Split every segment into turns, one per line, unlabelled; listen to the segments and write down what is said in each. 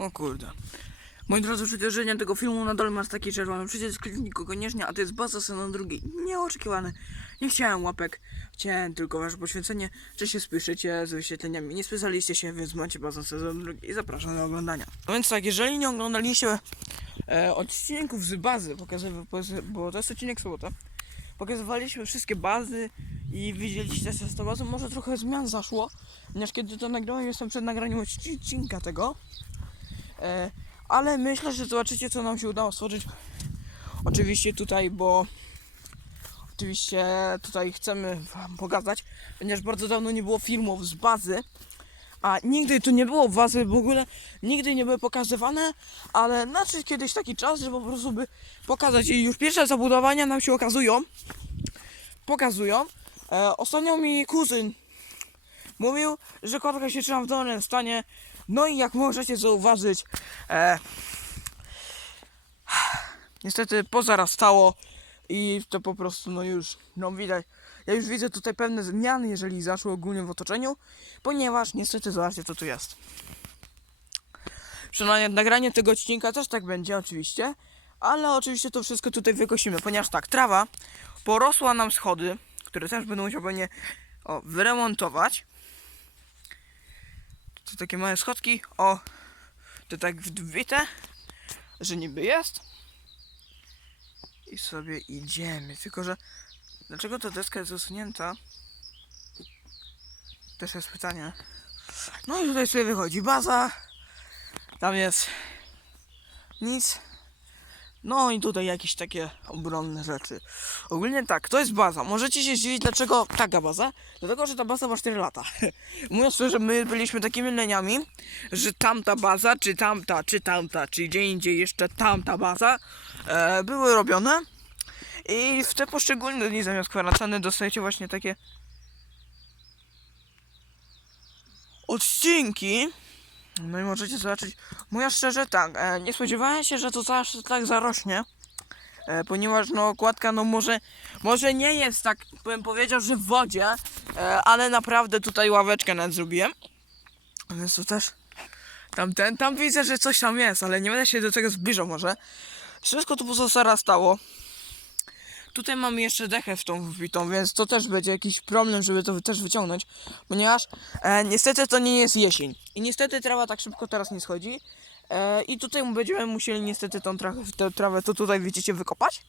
O kurde. Moi drodzy, przybliżenie tego filmu na dole masz taki czerwony przycisk, kliknij koniecznie, a to jest baza sena drugiej. Nieoczekiwane. Nie chciałem łapek, chciałem tylko wasze poświęcenie, czy się spieszycie z wyświetleniami. Nie spisaliście się, więc macie bazę sezon drugi i zapraszam do oglądania. No więc tak, jeżeli nie oglądaliście e, odcinków z bazy, pokazywa, bo to jest odcinek sobota, pokazywaliśmy wszystkie bazy i widzieliście się z tą bazą, może trochę zmian zaszło, ponieważ kiedy to nagrałem, jestem przed nagraniem odcinka tego. E, ale myślę, że zobaczycie, co nam się udało stworzyć. Oczywiście tutaj, bo oczywiście tutaj chcemy Wam pokazać, ponieważ bardzo dawno nie było filmów z bazy, a nigdy tu nie było bazy w ogóle, nigdy nie były pokazywane, ale nadszedł kiedyś taki czas, że po prostu by pokazać i już pierwsze zabudowania nam się okazują, pokazują. E, ostatnio mi kuzyn mówił, że kotka się trzyma w dolnym stanie, no i jak możecie zauważyć, e, niestety pozarastało i to po prostu no już, no widać, ja już widzę tutaj pewne zmiany, jeżeli zaszły ogólnie w otoczeniu, ponieważ niestety zobaczcie co tu jest. Przynajmniej nagranie tego odcinka też tak będzie oczywiście, ale oczywiście to wszystko tutaj wykosimy, ponieważ tak, trawa porosła nam schody, które też będą musiał pewnie o, wyremontować. To takie małe schodki, o, to tak wbite, że niby jest. I sobie idziemy, tylko że dlaczego ta deska jest usunięta? Też jest pytanie. No i tutaj sobie wychodzi baza, tam jest nic. No i tutaj jakieś takie obronne rzeczy. Ogólnie tak, to jest baza. Możecie się zdziwić, dlaczego taka baza? Dlatego, że ta baza ma 4 lata. Mówiąc szczerze, my byliśmy takimi leniami, że tamta baza, czy tamta, czy tamta, czy gdzie indziej jeszcze tamta baza e, były robione. I w te poszczególne dni zamiast kwarantanny dostajecie właśnie takie odcinki. No i możecie zobaczyć. Mówiąc szczerze, tak, e, nie spodziewałem się, że to zawsze tak zarośnie. E, ponieważ no okładka no może, może nie jest tak, bym powiedział, że w wodzie, e, ale naprawdę tutaj ławeczkę nawet zrobiłem. Więc to też tamten, tam widzę, że coś tam jest, ale nie będę się do tego zbliżał może. Wszystko tu pozarastało. Tutaj mamy jeszcze dechę w tą wbitą, więc to też będzie jakiś problem, żeby to też wyciągnąć, ponieważ e, niestety to nie jest jesień i niestety trawa tak szybko teraz nie schodzi e, i tutaj będziemy musieli niestety tą trawę, tę trawę to tutaj widzicie wykopać.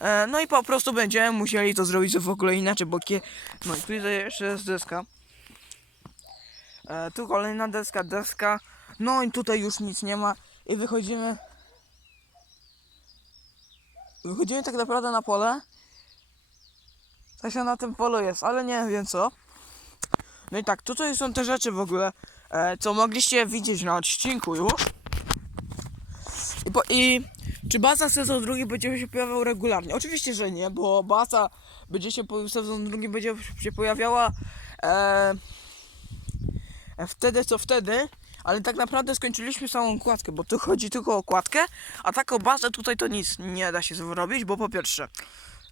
E, no i po prostu będziemy musieli to zrobić w ogóle inaczej, bo kie... no i tutaj jeszcze jest deska. E, tu kolejna deska, deska. No i tutaj już nic nie ma i wychodzimy Wychodzimy tak naprawdę na pole. Co się na tym polu jest, ale nie wiem co. No i tak, tutaj są te rzeczy w ogóle, e, co mogliście widzieć na odcinku już. I, po, I czy baza sezon drugi będzie się pojawiał regularnie? Oczywiście, że nie, bo baza będzie się sezon drugi będzie się pojawiała e, e, wtedy co wtedy, ale tak naprawdę skończyliśmy samą kładkę, bo tu chodzi tylko o kładkę, a taką bazę tutaj to nic nie da się zrobić, bo po pierwsze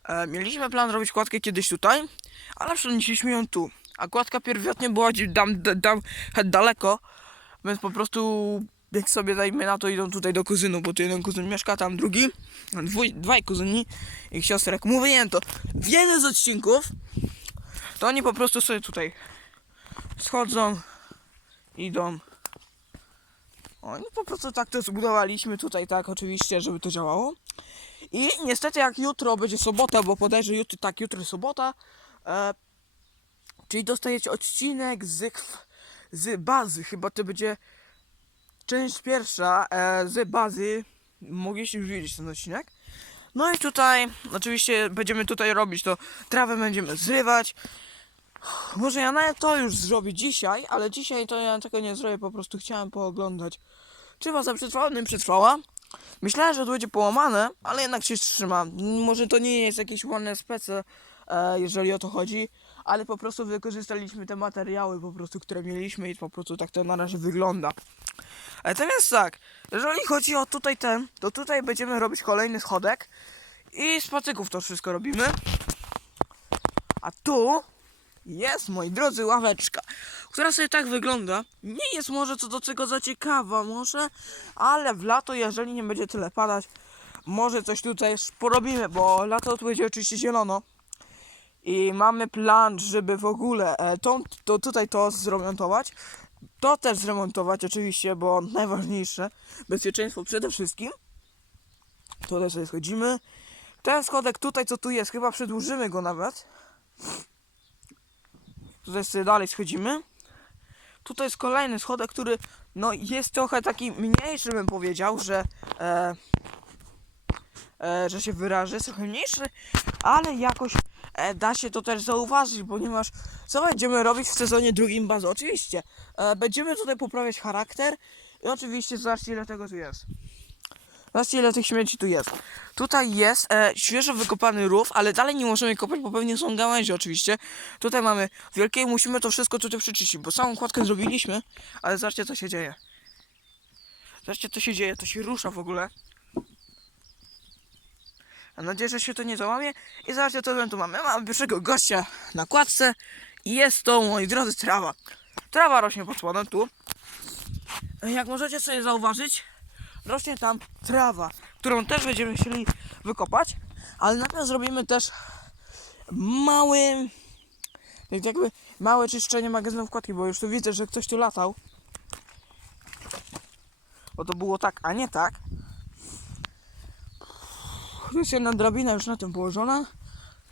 e, mieliśmy plan robić kładkę kiedyś tutaj, ale przenieśliśmy ją tu, a kładka pierwotnie była gdzieś dam, dam, daleko, więc po prostu jak sobie dajmy na to idą tutaj do kuzynów, bo tu jeden kuzyn mieszka, tam drugi, dwój, dwaj kuzyni i siostry, jak mówiłem to w jeden z odcinków, to oni po prostu sobie tutaj schodzą, idą, o, i po prostu tak to zbudowaliśmy tutaj, tak, oczywiście, żeby to działało. I niestety jak jutro będzie sobota, bo podejrzę jutro, tak, jutro sobota, e, czyli dostajecie odcinek z, z bazy, chyba to będzie część pierwsza e, z bazy, mogliście już widzieć ten odcinek. No i tutaj, oczywiście będziemy tutaj robić to, trawę będziemy zrywać. Może ja nawet to już zrobię dzisiaj, ale dzisiaj to ja tego nie zrobię, po prostu chciałem pooglądać. Czy baza przetrwała? Nie przetrwała. Myślałem, że to będzie połamane, ale jednak się trzyma. Może to nie jest jakieś ładne spece, e, jeżeli o to chodzi, ale po prostu wykorzystaliśmy te materiały, po prostu, które mieliśmy i po prostu tak to na razie wygląda. E, tak więc tak, jeżeli chodzi o tutaj ten, to tutaj będziemy robić kolejny schodek i z patyków to wszystko robimy. A tu jest, moi drodzy, ławeczka, która sobie tak wygląda. Nie jest może co do czego za ciekawa, może, ale w lato, jeżeli nie będzie tyle padać, może coś tutaj porobimy, bo lato tu będzie oczywiście zielono. I mamy plan, żeby w ogóle e, tą, to tutaj to zremontować. To też zremontować oczywiście, bo najważniejsze, bezpieczeństwo przede wszystkim. Tutaj sobie schodzimy. Ten schodek tutaj, co tu jest, chyba przedłużymy go nawet. Tutaj sobie dalej schodzimy. Tutaj jest kolejny schodek, który no jest trochę taki mniejszy bym powiedział, że e, e, że się wyrażę, jest trochę mniejszy, ale jakoś e, da się to też zauważyć, ponieważ co będziemy robić w sezonie drugim bazy? Oczywiście, e, będziemy tutaj poprawiać charakter i oczywiście zobaczcie ile tego tu jest. Zobaczcie ile tych śmieci tu jest. Tutaj jest e, świeżo wykopany rów, ale dalej nie możemy kopać, bo pewnie są gałęzie oczywiście. Tutaj mamy wielkie musimy to wszystko tutaj przeczyścić, bo całą kładkę zrobiliśmy, ale zobaczcie co się dzieje. Zobaczcie co się dzieje, to się rusza w ogóle. Mam nadzieję, że się to nie załamie. I zobaczcie, co tu mamy. Mamy pierwszego gościa na kładce. I jest to, moi drodzy, trawa. Trawa rośnie pod tu. Jak możecie sobie zauważyć, rośnie tam trawa, którą też będziemy chcieli wykopać. Ale najpierw zrobimy też mały, jakby małe czyszczenie magazynu wkładki, bo już tu widzę, że ktoś tu latał. Bo to było tak, a nie tak. Tu jest jedna drabina już na tym położona.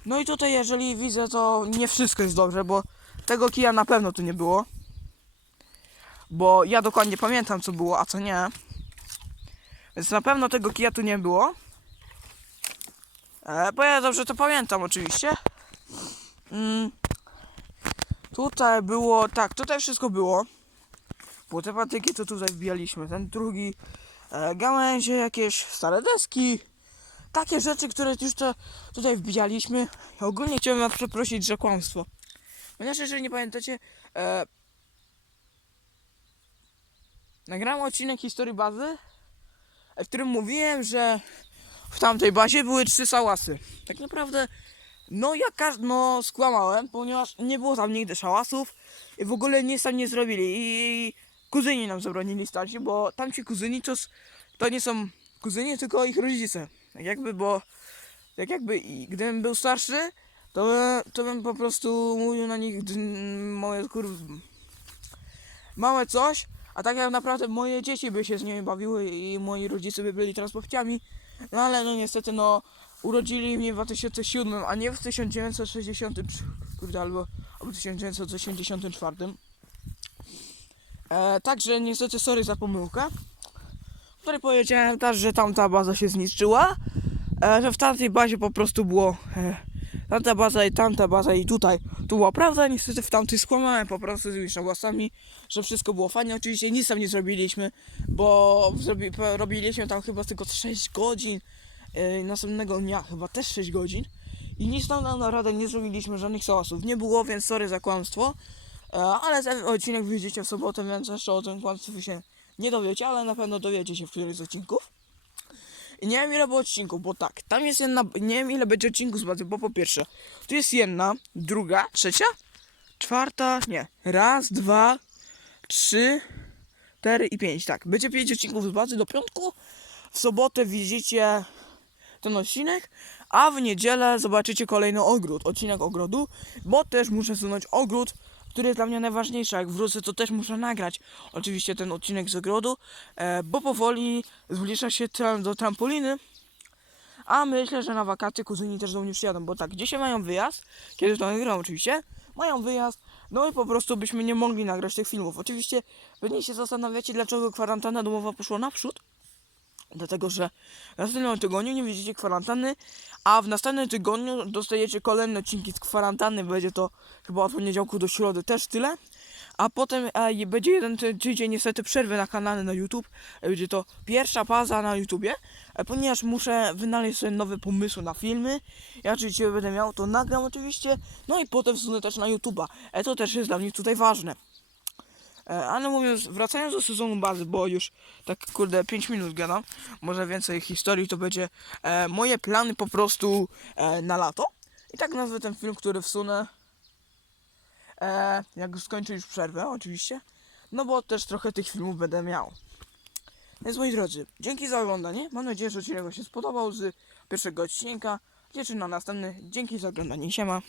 No i tutaj jeżeli widzę to nie wszystko jest dobrze, bo tego kija na pewno tu nie było. Bo ja dokładnie pamiętam co było, a co nie. Więc na pewno tego kija tu nie było. E, bo ja dobrze to pamiętam oczywiście. Mm. Tutaj było, tak, tutaj wszystko było. Było te patyki, co tutaj wbijaliśmy. Ten drugi e, gałęzie, jakieś stare deski takie rzeczy, które już to tutaj wbijaliśmy. Ogólnie chciałbym was przeprosić za kłamstwo. Ponieważ jeżeli nie pamiętacie, e, nagrałem odcinek historii bazy, w którym mówiłem, że w tamtej bazie były trzy sałasy. Tak naprawdę, no ja każ- no skłamałem, ponieważ nie było tam nigdy szałasów i w ogóle nic tam nie zrobili. I kuzyni nam zabronili stać, bo tamci kuzyni to, to nie są kuzyni, tylko ich rodzice. Tak jakby, bo tak jakby gdybym był starszy, to, to bym po prostu mówił na nich d- moje kur... małe coś, a tak jak naprawdę moje dzieci by się z nimi bawiły i moi rodzice by byli teraz babciami, no ale no niestety no urodzili mnie w 2007, a nie w 1963, kurde, albo, albo 1984. E, także niestety sorry za pomyłkę której powiedziałem też, że tamta baza się zniszczyła, e, że w tamtej bazie po prostu było e, tamta baza i tamta baza i tutaj tu była prawda, niestety w tamtej skłamałem po prostu z tymi szałasami, że wszystko było fajnie, oczywiście nic tam nie zrobiliśmy, bo zrobi, robiliśmy tam chyba tylko 6 godzin, e, następnego dnia chyba też 6 godzin. I nic tam na radę nie zrobiliśmy, żadnych szałasów nie było, więc sorry za kłamstwo, e, ale ten odcinek wyjdziecie w sobotę, więc jeszcze o tym kłamstwie się nie dowiecie, ale na pewno dowiecie się w którymś z odcinków. Nie wiem ile było odcinków, bo tak, tam jest jedna, nie wiem ile będzie odcinków z bo po pierwsze, tu jest jedna, druga, trzecia, czwarta, nie, raz, dwa, trzy, cztery i pięć, tak, będzie pięć odcinków z bazy do piątku, w sobotę widzicie ten odcinek, a w niedzielę zobaczycie kolejny ogród, odcinek ogrodu, bo też muszę sunąć ogród, który jest dla mnie najważniejszy. Jak wrócę, to też muszę nagrać oczywiście ten odcinek z ogrodu, e, bo powoli zbliża się do trampoliny. A myślę, że na wakacje kuzyni też do mnie przyjadą, bo tak, dzisiaj mają wyjazd, kiedy to nagram oczywiście, mają wyjazd, no i po prostu byśmy nie mogli nagrać tych filmów. Oczywiście pewnie się zastanawiacie, dlaczego kwarantanna domowa poszła naprzód. Dlatego, że w następnym tygodniu nie widzicie kwarantanny, a w następnym tygodniu dostajecie kolejne odcinki z kwarantanny. Będzie to chyba od poniedziałku do środy też tyle. A potem będzie jeden ty- tydzień niestety przerwy na kanale na YouTube. Będzie to pierwsza baza na YouTubie, e, ponieważ muszę wynaleźć sobie nowe pomysły na filmy. Ja oczywiście będę miał, to nagram oczywiście. No i potem wsunę też na YouTuba. E, to też jest dla mnie tutaj ważne. E, Ale mówiąc, wracając do sezonu bazy, bo już tak kurde 5 minut gadam, może więcej historii to będzie e, moje plany po prostu e, na lato. I tak nazwę ten film, który wsunę e, jak skończę już przerwę, oczywiście. No bo też trochę tych filmów będę miał. Więc moi drodzy, dzięki za oglądanie. Mam nadzieję, że odcinek się spodobał z pierwszego odcinka. Liczę na następny. Dzięki za oglądanie. Siema.